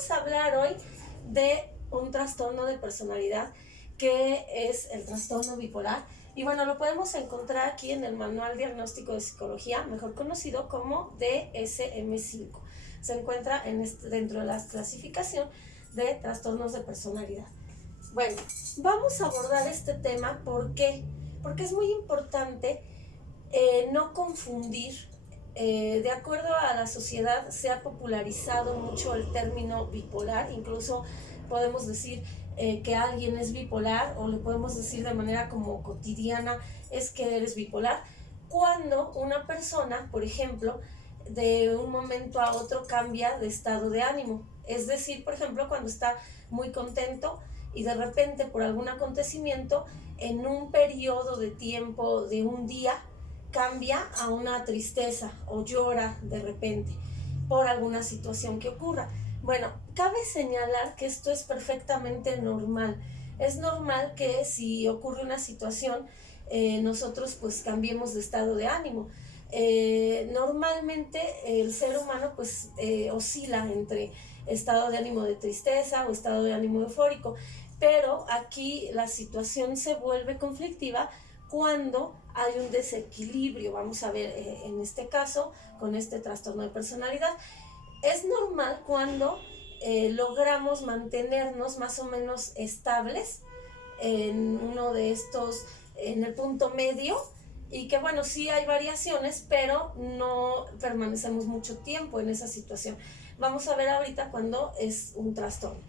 vamos a hablar hoy de un trastorno de personalidad que es el trastorno bipolar. Y bueno, lo podemos encontrar aquí en el Manual Diagnóstico de Psicología, mejor conocido como DSM-5. Se encuentra dentro de la clasificación de trastornos de personalidad. Bueno, vamos a abordar este tema. ¿Por qué? Porque es muy importante no confundir. De acuerdo a la sociedad se ha popularizado mucho el término bipolar, incluso podemos decir que alguien es bipolar, o le podemos decir de manera como cotidiana, es que eres bipolar, cuando una persona, por ejemplo, de un momento a otro cambia de estado de ánimo. Es decir, por ejemplo, cuando está muy contento y de repente por algún acontecimiento, en un periodo de tiempo de un día, cambia a una tristeza o llora de repente por alguna situación que ocurra. Bueno, cabe señalar que esto es perfectamente normal. Es normal que si ocurre una situación, nosotros pues cambiemos de estado de ánimo. Normalmente el ser humano pues oscila entre estado de ánimo de tristeza o estado de ánimo eufórico, pero aquí la situación se vuelve conflictiva cuando hay un desequilibrio. Vamos a ver en este caso con este trastorno de personalidad. Es normal cuando logramos mantenernos más o menos estables en uno de estos, en el punto medio, y que bueno, sí hay variaciones, pero no permanecemos mucho tiempo en esa situación. Vamos a ver ahorita cuando es un trastorno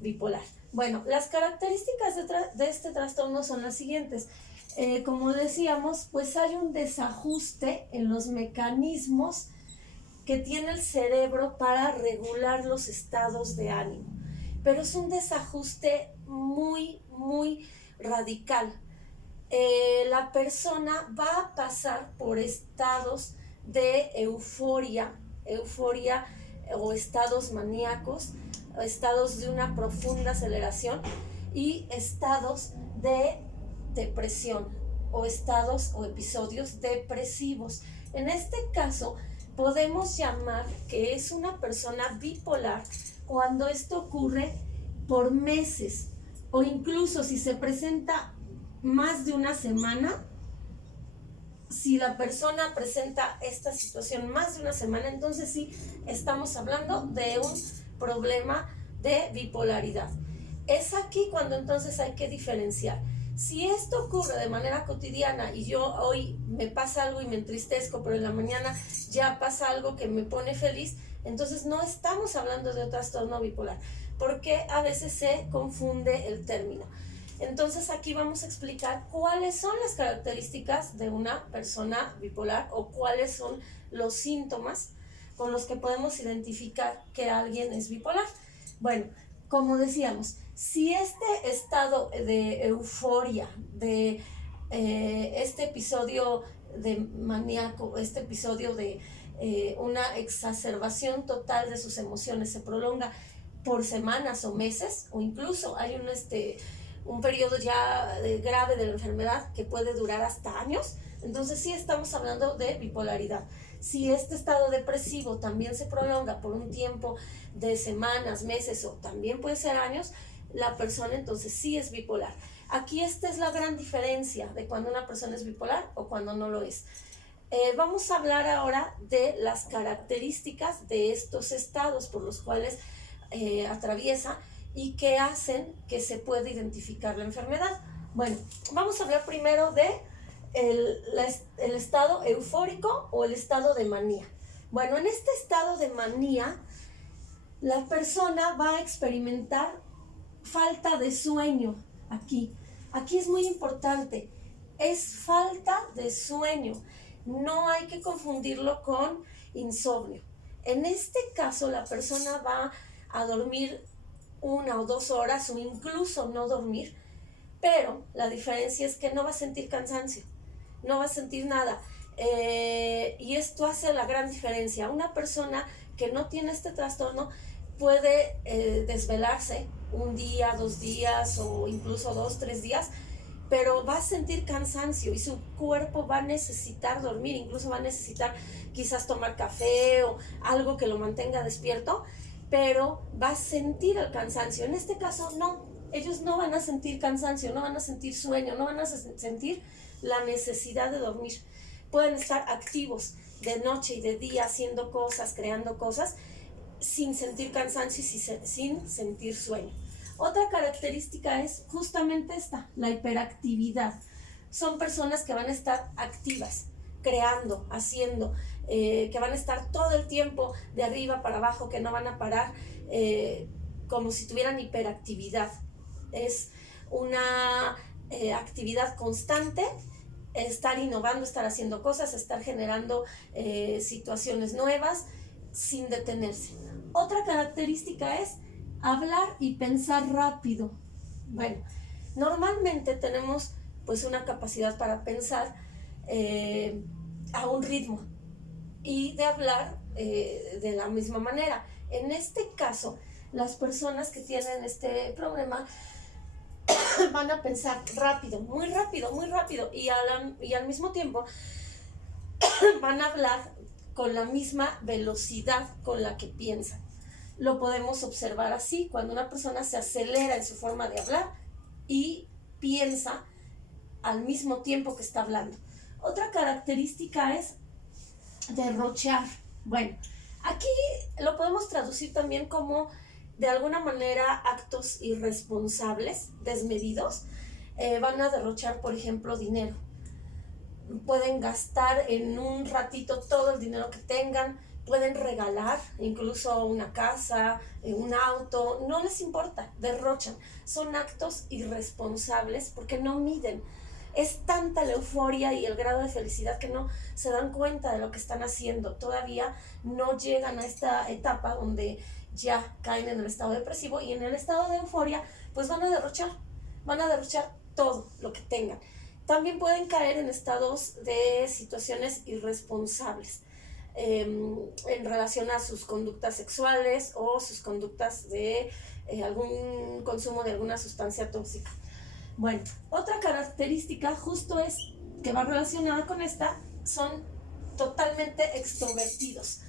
bipolar. Bueno, las características de este trastorno son las siguientes. Como decíamos, pues hay un desajuste en los mecanismos que tiene el cerebro para regular los estados de ánimo, pero es un desajuste muy radical. La persona va a pasar por estados de euforia o estados maníacos, estados de una profunda aceleración y estados de depresión o estados o episodios depresivos. En este caso podemos llamar que es una persona bipolar cuando esto ocurre por meses, o incluso si se presenta más de una semana. Si la persona presenta esta situación más de una semana, entonces sí estamos hablando de un problema de bipolaridad. Es aquí cuando entonces hay que diferenciar. Si esto ocurre de manera cotidiana y yo hoy me pasa algo y me entristezco, pero en la mañana ya pasa algo que me pone feliz, entonces no estamos hablando de un trastorno bipolar, porque a veces se confunde el término. Entonces aquí vamos a explicar cuáles son las características de una persona bipolar o cuáles son los síntomas con los que podemos identificar que alguien es bipolar. Bueno, como decíamos, si este estado de euforia, de este episodio de maníaco, este episodio de una exacerbación total de sus emociones se prolonga por semanas o meses, o incluso hay un periodo ya grave de la enfermedad que puede durar hasta años, entonces sí estamos hablando de bipolaridad. Si este estado depresivo también se prolonga por un tiempo de semanas, meses o también puede ser años, la persona entonces sí es bipolar. Aquí esta es la gran diferencia de cuando una persona es bipolar o cuando no lo es. Vamos a hablar ahora de las características de estos estados por los cuales atraviesa y que hacen que se pueda identificar la enfermedad. Bueno, vamos a hablar primero de el estado eufórico o el estado de manía. Bueno, en este estado de manía, la persona va a experimentar falta de sueño. Aquí es muy importante, es falta de sueño. No hay que confundirlo con insomnio. En este caso, la persona va a dormir 1 o 2 horas o incluso no dormir, pero la diferencia es que no va a sentir cansancio, no va a sentir nada, y esto hace la gran diferencia. Una persona que no tiene este trastorno puede desvelarse 1 día, 2 días o incluso 2, 3 días, pero va a sentir cansancio y su cuerpo va a necesitar dormir, incluso va a necesitar quizás tomar café o algo que lo mantenga despierto, pero va a sentir el cansancio. En este caso no, ellos no van a sentir cansancio, no van a sentir sueño, no van a sentir la necesidad de dormir. Pueden estar activos de noche y de día haciendo cosas, creando cosas, sin sentir cansancio y sin sentir sueño. Otra característica es justamente esta, la hiperactividad. Son personas que van a estar activas, creando, haciendo, que van a estar todo el tiempo de arriba para abajo, que no van a parar, como si tuvieran hiperactividad. Es una actividad constante, estar innovando, estar haciendo cosas, estar generando situaciones nuevas sin detenerse. Otra característica es hablar y pensar rápido. Bueno, normalmente tenemos pues una capacidad para pensar a un ritmo y de hablar de la misma manera. En este caso, las personas que tienen este problema van a pensar rápido, muy rápido, muy rápido, y al mismo tiempo van a hablar con la misma velocidad con la que piensan. Lo podemos observar así, cuando una persona se acelera en su forma de hablar y piensa al mismo tiempo que está hablando. Otra característica es derrochar. Bueno, aquí lo podemos traducir también como de alguna manera actos irresponsables, desmedidos. Van a derrochar, por ejemplo, dinero. Pueden gastar en un ratito todo el dinero que tengan, pueden regalar incluso una casa, un auto, no les importa, derrochan. Son actos irresponsables porque no miden. Es tanta la euforia y el grado de felicidad que no se dan cuenta de lo que están haciendo. Todavía no llegan a esta etapa donde ya caen en el estado depresivo, y en el estado de euforia pues van a derrochar todo lo que tengan. También pueden caer en estados de situaciones irresponsables en relación a sus conductas sexuales o sus conductas de algún consumo de alguna sustancia tóxica. Bueno, otra característica justo es que va relacionada con esta, son totalmente extrovertidos.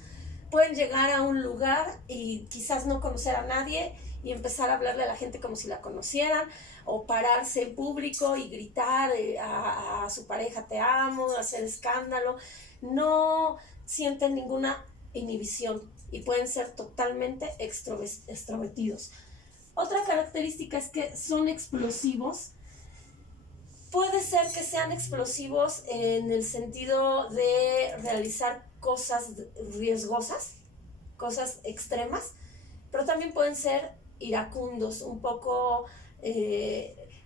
Pueden llegar a un lugar y quizás no conocer a nadie y empezar a hablarle a la gente como si la conocieran, o pararse en público y gritar a su pareja te amo, hacer escándalo. No sienten ninguna inhibición y pueden ser totalmente extrovertidos. Otra característica es que son explosivos. Puede ser que sean explosivos en el sentido de realizar cosas riesgosas, cosas extremas, pero también pueden ser iracundos, un poco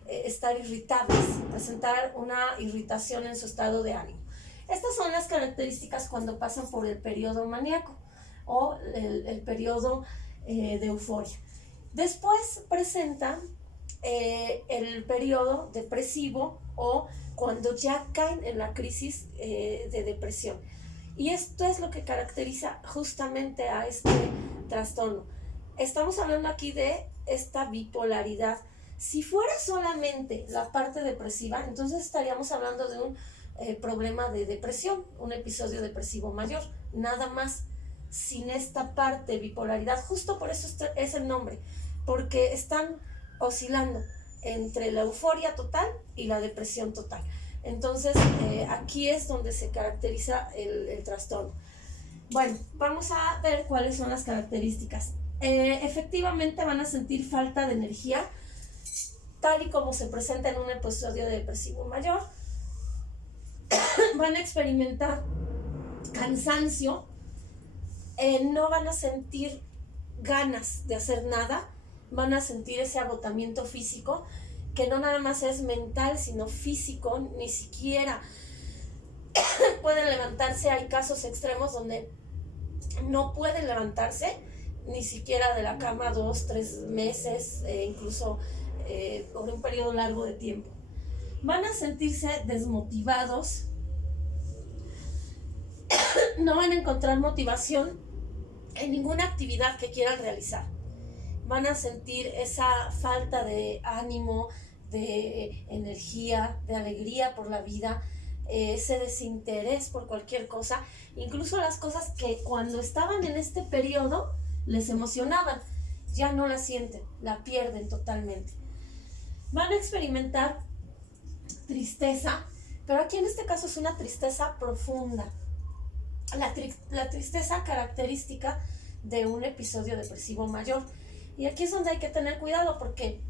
estar irritables, presentar una irritación en su estado de ánimo. Estas son las características cuando pasan por el periodo maníaco o el periodo de euforia. Después presentan el periodo depresivo o cuando ya caen en la crisis de depresión. Y esto es lo que caracteriza justamente a este trastorno. Estamos hablando aquí de esta bipolaridad. Si fuera solamente la parte depresiva, entonces estaríamos hablando de un problema de depresión, un episodio depresivo mayor, nada más, sin esta parte bipolaridad. Justo por eso es el nombre, porque están oscilando entre la euforia total y la depresión total. Entonces aquí es donde se caracteriza el trastorno. Bueno, vamos a ver cuáles son las características. Efectivamente van a sentir falta de energía, tal y como se presenta en un episodio depresivo mayor. Van a experimentar cansancio, no van a sentir ganas de hacer nada, van a sentir ese agotamiento físico, que no nada más es mental, sino físico. Ni siquiera pueden levantarse. Hay casos extremos donde no pueden levantarse ni siquiera de la cama 2-3 meses, incluso por un periodo largo de tiempo. Van a sentirse desmotivados, no van a encontrar motivación en ninguna actividad que quieran realizar. Van a sentir esa falta de ánimo, de energía, de alegría por la vida, ese desinterés por cualquier cosa, incluso las cosas que cuando estaban en este periodo les emocionaban, ya no la sienten, la pierden totalmente. Van a experimentar tristeza, pero aquí en este caso es una tristeza profunda. La tristeza característica de un episodio depresivo mayor. Y aquí es donde hay que tener cuidado, porque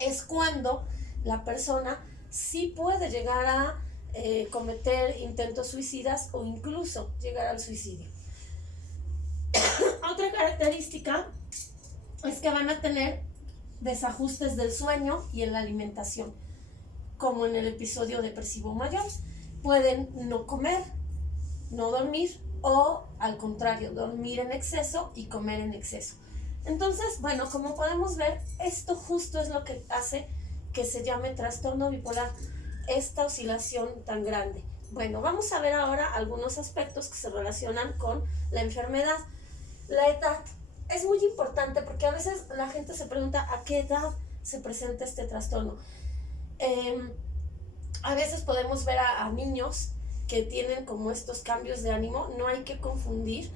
es cuando la persona sí puede llegar a cometer intentos suicidas o incluso llegar al suicidio. Otra característica es que van a tener desajustes del sueño y en la alimentación, como en el episodio depresivo mayor. Pueden no comer, no dormir, o al contrario, dormir en exceso y comer en exceso. Entonces, bueno, como podemos ver, esto justo es lo que hace que se llame trastorno bipolar, esta oscilación tan grande. Bueno, vamos a ver ahora algunos aspectos que se relacionan con la enfermedad. La edad es muy importante, porque a veces la gente se pregunta a qué edad se presenta este trastorno. A veces podemos ver a niños que tienen como estos cambios de ánimo. No hay que confundir.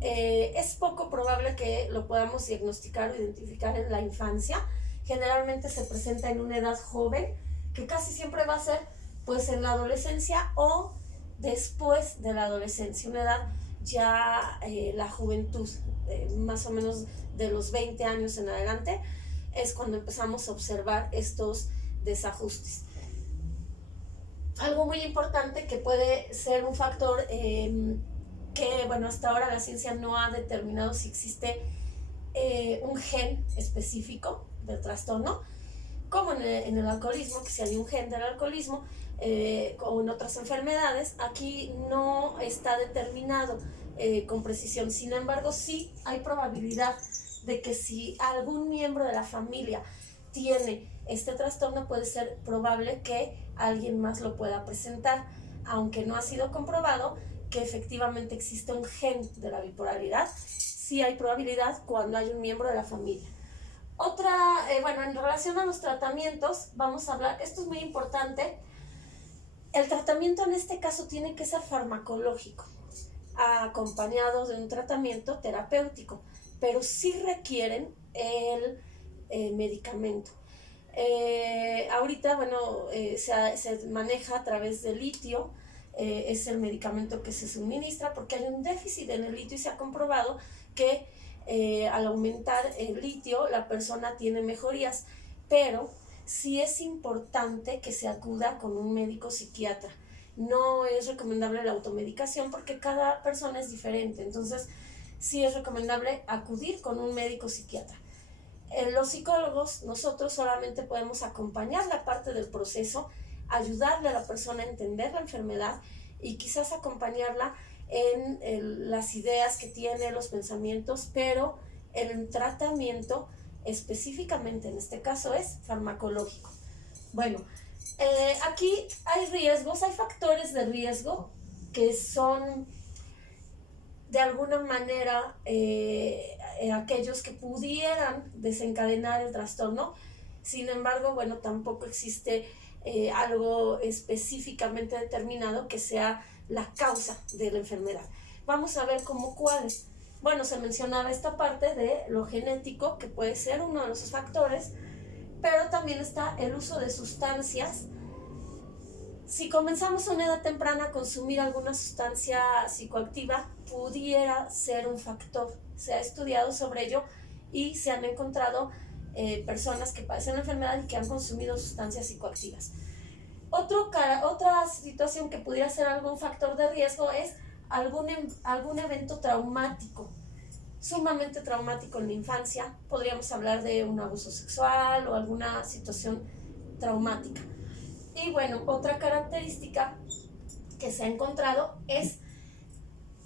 Es poco probable que lo podamos diagnosticar o identificar en la infancia. Generalmente se presenta en una edad joven, que casi siempre va a ser pues en la adolescencia o después de la adolescencia, una edad ya la juventud, más o menos de los 20 años en adelante, es cuando empezamos a observar estos desajustes. Algo muy importante que puede ser un factor que, bueno, hasta ahora la ciencia no ha determinado si existe un gen específico del trastorno, como en el alcoholismo, que si hay un gen del alcoholismo, o en otras enfermedades. Aquí no está determinado con precisión. Sin embargo, sí hay probabilidad de que si algún miembro de la familia tiene este trastorno, puede ser probable que alguien más lo pueda presentar, aunque no ha sido comprobado que efectivamente existe un gen de la bipolaridad. Sí hay probabilidad cuando hay un miembro de la familia. Bueno, en relación a los tratamientos, vamos a hablar, esto es muy importante. El tratamiento en este caso tiene que ser farmacológico, acompañado de un tratamiento terapéutico, pero sí requieren el medicamento. Ahorita, bueno, se maneja a través de litio. Es el medicamento que se suministra porque hay un déficit en el litio, y se ha comprobado que al aumentar el litio la persona tiene mejorías, pero sí es importante que se acuda con un médico psiquiatra. No es recomendable la automedicación porque cada persona es diferente, entonces sí es recomendable acudir con un médico psiquiatra. Los psicólogos, nosotros solamente podemos acompañar la parte del proceso, ayudarle a la persona a entender la enfermedad y quizás acompañarla en las ideas que tiene, los pensamientos, pero el tratamiento específicamente en este caso es farmacológico. Bueno, aquí hay riesgos, hay factores de riesgo que son de alguna manera aquellos que pudieran desencadenar el trastorno. Sin embargo, bueno, tampoco existe algo específicamente determinado que sea la causa de la enfermedad. Vamos a ver cómo cuáles. Bueno, se mencionaba esta parte de lo genético, que puede ser uno de los factores, pero también está el uso de sustancias. Si comenzamos a una edad temprana a consumir alguna sustancia psicoactiva, pudiera ser un factor. Se ha estudiado sobre ello y se han encontrado personas que padecen la enfermedad y que han consumido sustancias psicoactivas. Otra situación que pudiera ser algún factor de riesgo es algún evento traumático, sumamente traumático en la infancia. Podríamos hablar de un abuso sexual o alguna situación traumática. Y bueno, otra característica que se ha encontrado es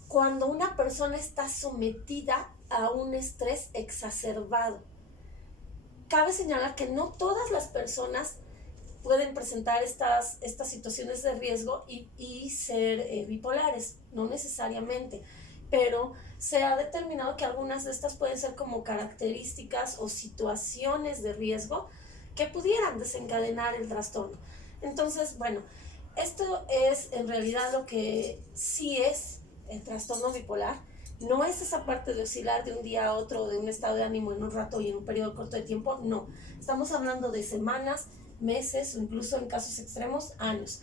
cuando una persona está sometida a un estrés exacerbado. Cabe señalar que no todas las personas pueden presentar estas situaciones de riesgo y ser bipolares, no necesariamente, pero se ha determinado que algunas de estas pueden ser como características o situaciones de riesgo que pudieran desencadenar el trastorno. Entonces, bueno, esto es en realidad lo que sí es el trastorno bipolar, No es esa parte de oscilar de un día a otro, de un estado de ánimo en un rato y en un periodo corto de tiempo, no. Estamos hablando de semanas, meses o incluso en casos extremos, años.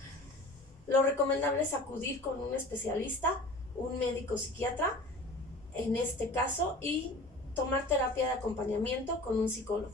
Lo recomendable es acudir con un especialista, un médico psiquiatra, en este caso, y tomar terapia de acompañamiento con un psicólogo.